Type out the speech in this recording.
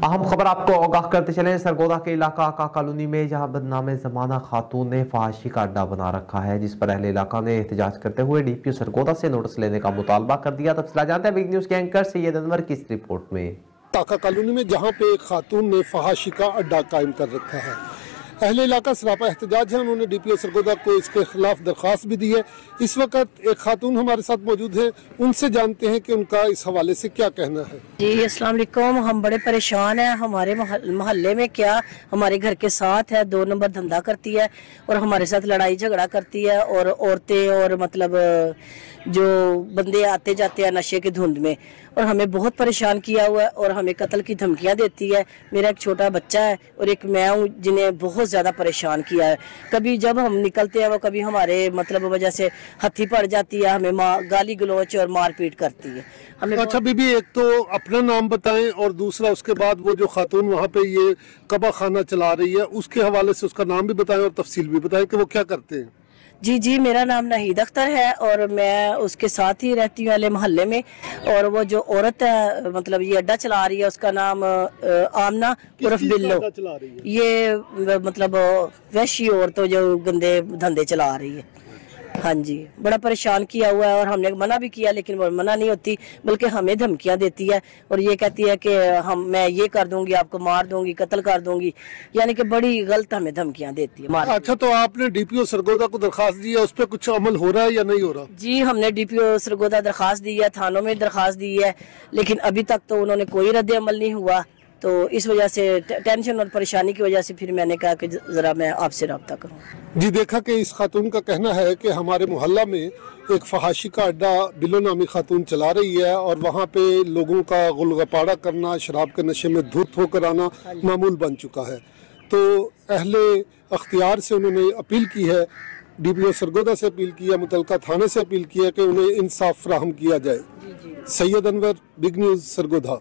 अहम खबर आपको आगाह करते चले। सरगोदा के इलाका आका कॉलोनी में जहां बदनामे जमाना खातून ने फहाशी का अड्डा बना रखा है, जिस पर अहले इलाका ने एहतजाज करते हुए डीपीओ सरगोदा से नोटिस लेने का मुतालबा कर दिया। तफसीलात जानते हैं बिग न्यूज के एंकर सैयद अनवर की इस रिपोर्ट में। आका कॉलोनी में जहां पे एक खातून ने फहाशी का अड्डा कायम कर रखा है, अहले इलाका सरापा एहतजाज है। उन्होंने डीपीओ सरगोदा को इसके खिलाफ दरख्वास्त भी दी है। इस वक्त एक खातून हमारे साथ मौजूद है, उनसे जानते हैं कि उनका इस हवाले से क्या कहना है। जी अस्सलाम वालेकुम। हम बड़े परेशान हैं। हमारे मोहल्ले में क्या हमारे घर के साथ है 2 नंबर धंधा करती है और हमारे साथ लड़ाई झगड़ा करती है, और औरतें और मतलब जो बंदे आते जाते हैं नशे की धुंध में, और हमें बहुत परेशान किया हुआ है और हमें कत्ल की धमकियां देती है। मेरा एक छोटा बच्चा है और एक मैं हूँ जिन्हें बहुत ज़्यादा परेशान किया है। कभी जब हम निकलते हैं वो कभी हमारे मतलब वजह से हथी पड़ जाती है, हमें गाली गलौच और मारपीट करती है। हमें अच्छा बीबी, एक तो अपना नाम बताएं और दूसरा उसके बाद वो जो खातून वहाँ पे ये कबा खाना चला रही है उसके हवाले से उसका नाम भी बताएं और तफसील भी बताएं कि वो क्या करते हैं। जी, मेरा नाम नाहिद अख्तर है और मैं उसके साथ ही रहती हूँ अहले मोहल्ले में। और वो जो औरत है मतलब ये अड्डा चला रही है, उसका नाम आमना उर्फ बिल्लो। ये मतलब वैशी औरत जो गंदे धंधे चला रही है। हाँ जी, बड़ा परेशान किया हुआ है और हमने मना भी किया लेकिन वो मना नहीं होती, बल्कि हमें धमकियां देती है और ये कहती है कि मैं ये कर दूंगी, आपको मार दूंगी, कत्ल कर दूंगी, यानी कि बड़ी गलत हमें धमकियां देती है। अच्छा, तो आपने डीपीओ सरगोदा को दरखास्त दी है, उस पर कुछ अमल हो रहा है या नहीं हो रहा? जी, हमने डीपीओ सरगोदा दरखास्त दी है, थानों में दरखास्त दी है, लेकिन अभी तक तो उन्होंने कोई रद्द अमल नहीं हुआ। तो इस वजह से टेंशन और परेशानी की वजह से फिर मैंने कहा कि ज़रा मैं आपसे रब्ता करूं। जी, देखा कि इस खातून का कहना है कि हमारे मोहल्ला में एक फहाशी का अड्डा बिलो नामी खातून चला रही है और वहाँ पे लोगों का गुलगपाड़ा करना, शराब के नशे में धुत होकर आना मामूल बन चुका है। तो अहले अख्तियार से उन्होंने अपील की है, डीपीओ सरगोदा से अपील की है, मुतलका थाने से अपील की है कि उन्हें इंसाफ फराहम किया जाए। Syed Anwar, big news, Sargodha.